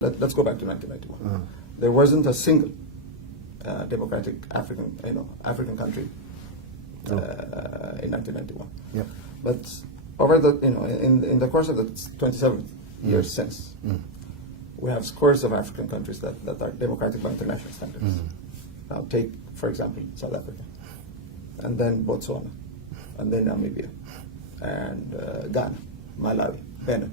Let's go back to 1991. There wasn't a single democratic African country in 1991. Yep. But over the in the course of the 27 years since, we have scores of African countries that are democratic by international standards. Now take, for example, South Africa, and then Botswana, and then Namibia, and Ghana, Malawi, Benin.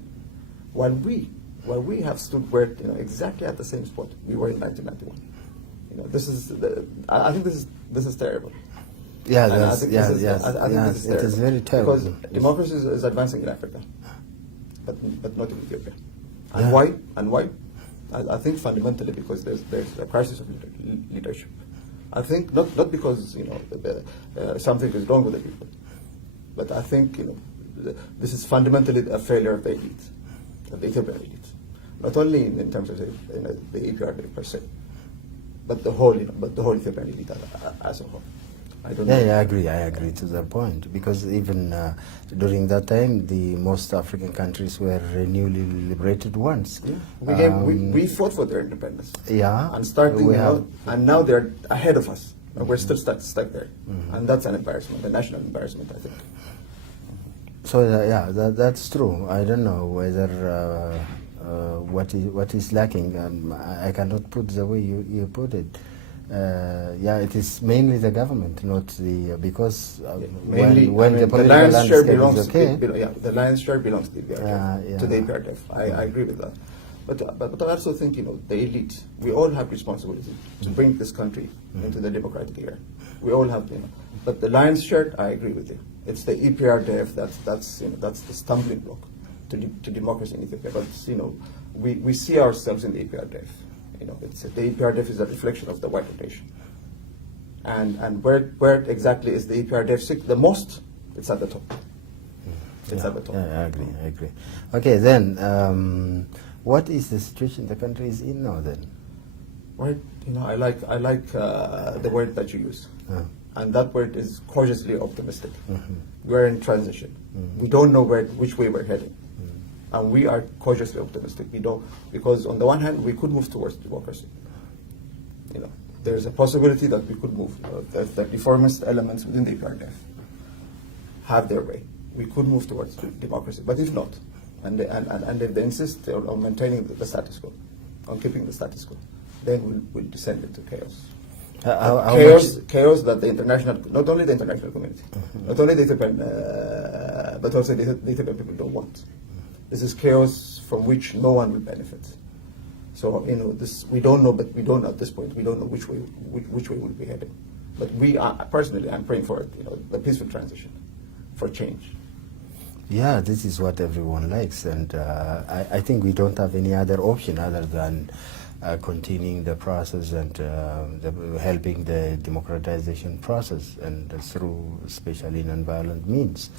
While we have stood where exactly at the same spot we were in 1991. This is I think this is terrible. Yeah, And I think this is it is very terrible. Because democracy is advancing in Africa, but not in Ethiopia. And why? And why? I think fundamentally because there's a crisis of leadership. I think not because something is wrong with the people, but I think this is fundamentally a failure of the elite, of the Ethiopian elite, not only in terms of the EPRD per se, but the whole Ethiopian elite as a whole. I agree to that point, because even during that time, the most African countries were newly liberated ones. Yeah. We fought for their independence. Yeah, and starting and now they're ahead of us, and we're still stuck there, and that's an embarrassment, a national embarrassment, I think. So that's true. I don't know whether what is lacking. I cannot put the way you put it. It is mainly the government, not the because mainly when the political lion's share belongs is okay. the lion's share belongs to the EPRDF, to the EPRDF. I agree with that, but I also think the elite, we all have responsibility to bring this country into the democratic era. We all have but the lion's share, I agree with you. It's the EPRDF that's the stumbling block to democracy in Ethiopia. But we see ourselves in the EPRDF. The EPRDF is a reflection of the white nation. And where exactly is the EPRDF sick the most? It's at the top. It's at the top. Yeah, I agree. Okay, then what is the situation the country is in now then? Right, I like the word that you use. And that word is cautiously optimistic. We're in transition. We don't know which way we're heading. And we are cautiously optimistic. We don't, because on the one hand, we could move towards democracy. There's a possibility that we could move. The reformist elements within the EPRDF have their way. We could move towards democracy. But if not, and if they insist on maintaining the status quo, on keeping the status quo, then we'll descend into chaos. Chaos that the international, not only the international community, not only the Ethiopian, but also the Ethiopian people don't want. This is chaos from which no one will benefit. So this we don't know, but we don't at this point. We don't know which way we'll be heading. But personally, I'm praying for the peaceful transition, for change. Yeah, this is what everyone likes, and I think we don't have any other option other than continuing the process and helping the democratization process, and through especially non-violent means.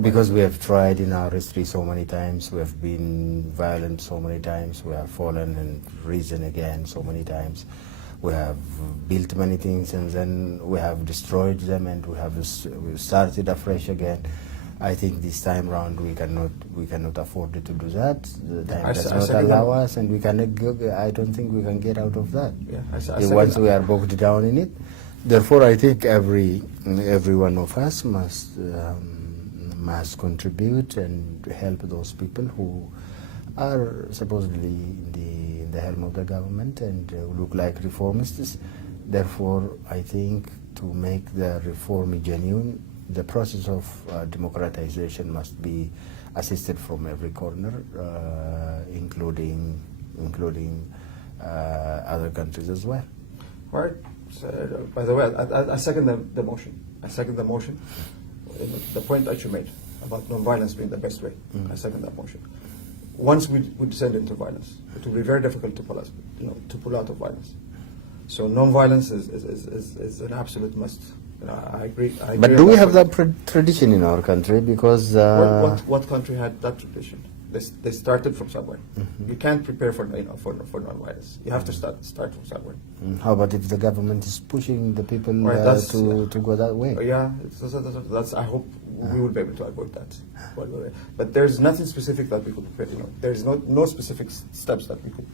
Because we have tried in our history so many times, we have been violent so many times, we have fallen and risen again so many times. We have built many things and then we have destroyed them, and we have started afresh again. I think this time round we cannot afford to do that. The time does not allow us, and we cannot go. I don't think we can get out of that. Once we are bogged down in it. Therefore, I think every one of us must contribute and help those people who are supposedly in the helm of the government and look like reformists. Therefore, I think to make the reform genuine, the process of democratization must be assisted from every corner, including other countries as well. Right. So, by the way, I second the motion. I second the motion. The point that you made about non-violence being the best way. I second that motion. Once we descend into violence, it will be very difficult to pull out of violence. So non-violence is an absolute must. I agree. But do we have that tradition in our country? Because what country had that tradition? They started from somewhere. You can't prepare for non-violence. You have to start from somewhere. How about if the government is pushing the people to go that way? Yeah, that's. I hope we will be able to avoid that. But there's nothing specific that we could, there's no specific steps that we could.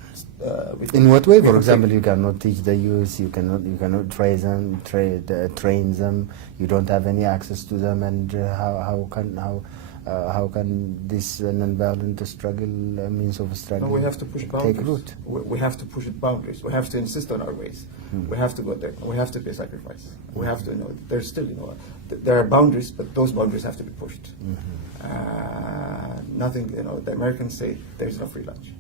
In what way, for example, you cannot teach the youth, you cannot train them, you don't have any access to them, and how can this non-violent struggle, means of struggle, we have to push boundaries. take root? We have to push it boundaries. We have to insist on our ways. We have to go there. We have to pay sacrifice. We have to, there's still, there are boundaries, but those boundaries have to be pushed. Nothing, the Americans say there's no free lunch.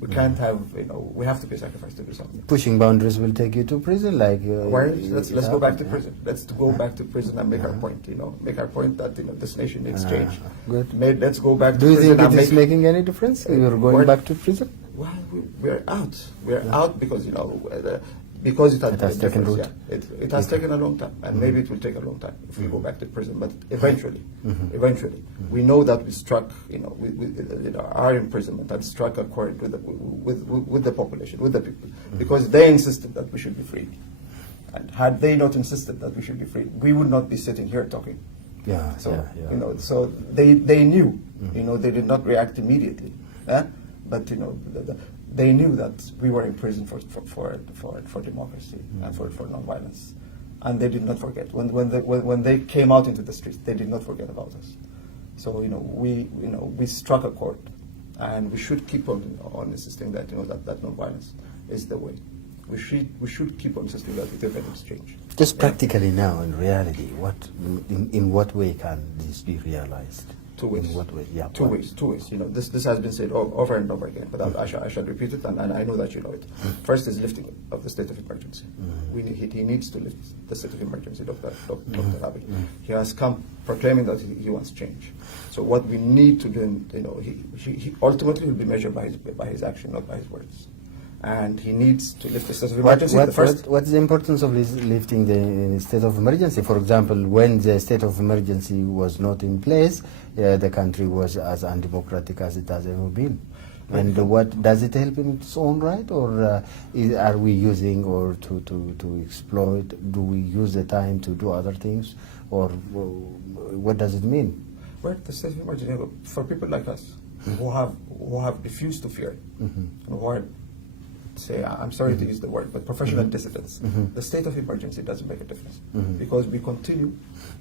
We can't have, we have to pay sacrifice to do something. Pushing boundaries will take you to prison, like... let's go back to prison. Let's go back to prison and make our point, make our point that, this nation needs change. Good. Let's go back to prison. Do you think it is making any difference? You're going back to prison? Well, we're out. We're out because, because it has taken root. Yeah. It has taken a long time, and maybe it will take a long time if we go back to prison. But eventually, we know that we struck, our imprisonment and struck a chord with the population, with the people, because they insisted that we should be free. And had they not insisted that we should be free, we would not be sitting here talking. So they knew, they did not react immediately, but they knew that we were in prison for democracy and for nonviolence, and they did not forget. When they came out into the streets, they did not forget about us. So we struck a chord, and we should keep on insisting that that nonviolence is the way. We should keep on insisting that it needs change. Just practically now, in reality, in what way can this be realized? Two ways. In what way? Yeah. Two ways. This has been said over and over again, but I shall repeat it, and I know that you know it. First is lifting of the state of emergency. He needs to lift the state of emergency, Dr. Abiy. He has come proclaiming that he wants change. So what we need to do, he ultimately will be measured by his action, not by his words. And he needs to lift the state of emergency. What's the importance of lifting the state of emergency? For example, when the state of emergency was not in place, the country was as undemocratic as it has ever been. And what does it help in its own right, or are we using or to exploit? Do we use the time to do other things, or what does it mean? Well, the state of emergency for people like us who have refused to fear and who are, say, I'm sorry to use the word, but professional dissidents. The state of emergency doesn't make a difference because we continue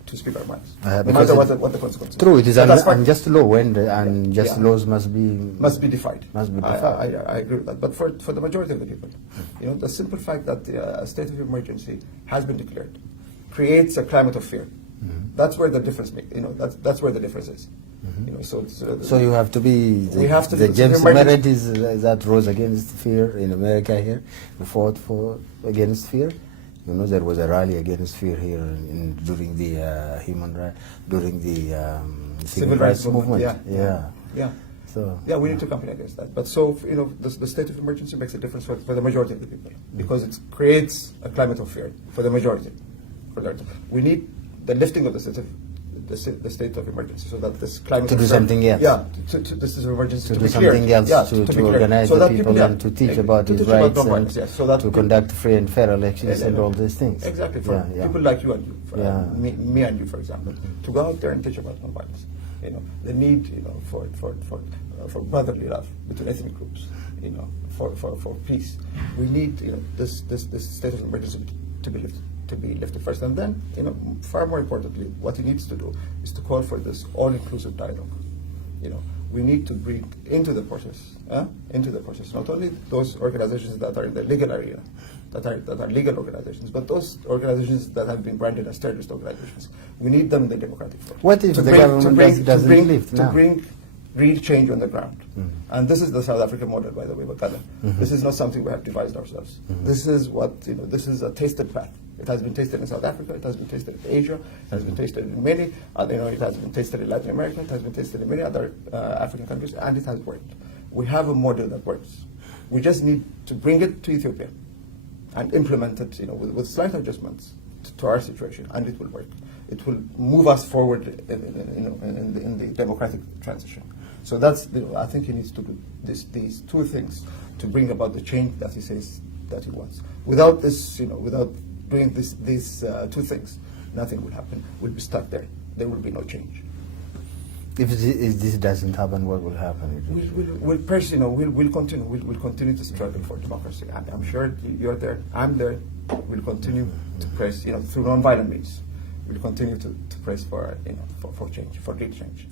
to speak our minds, no matter what the consequences. True, it is unjust law, and unjust laws must be defied. I agree with that. But for the majority of the people, the simple fact that a state of emergency has been declared creates a climate of fear. That's where the difference that's where the difference is. So you have to be the James Merritt that rose against fear in America here, who fought against fear. There was a rally against fear here during the civil rights movement. We need to campaign against that. But the state of emergency makes a difference for the majority of the people because it creates a climate of fear for the majority. We need the lifting of the state of emergency, so that this climate to do something else. To this is emergency to do something else, to organize the people and to teach about his rights and so that to conduct free and fair elections and all these things. Exactly, for people like you and you, me and you, for example, to go out there and teach about nonviolence. The need, for brotherly love between ethnic groups, for peace. We need, this state of emergency to be lifted first, and then, far more importantly, what he needs to do is to call for this all-inclusive dialogue. We need to bring into the process not only those organizations that are in the legal arena, that are legal organizations, but those organizations that have been branded as terrorist organizations. We need them in the democratic form. What if the government doesn't lift now? To bring real change on the ground. And this is the South African model, by the way, Bekele. This is not something we have devised ourselves. This is this is a tasted path. It has been tasted in South Africa, it has been tasted in Asia, it has been tasted in many, it has been tasted in Latin America, it has been tasted in many other African countries, and it has worked. We have a model that works. We just need to bring it to Ethiopia and implement it, with slight adjustments to our situation, and it will work. It will move us forward in the democratic transition. So that's, I think he needs to do these two things to bring about the change that he says that he wants. Without this, without doing these two things, nothing will happen. We'll be stuck there. There will be no change. If this doesn't happen, what will happen? We'll press, we'll continue. We'll continue to struggle for democracy. I'm sure you're there. I'm there. We'll continue to press, through non-violent means. We'll continue to press for, for change, for real change.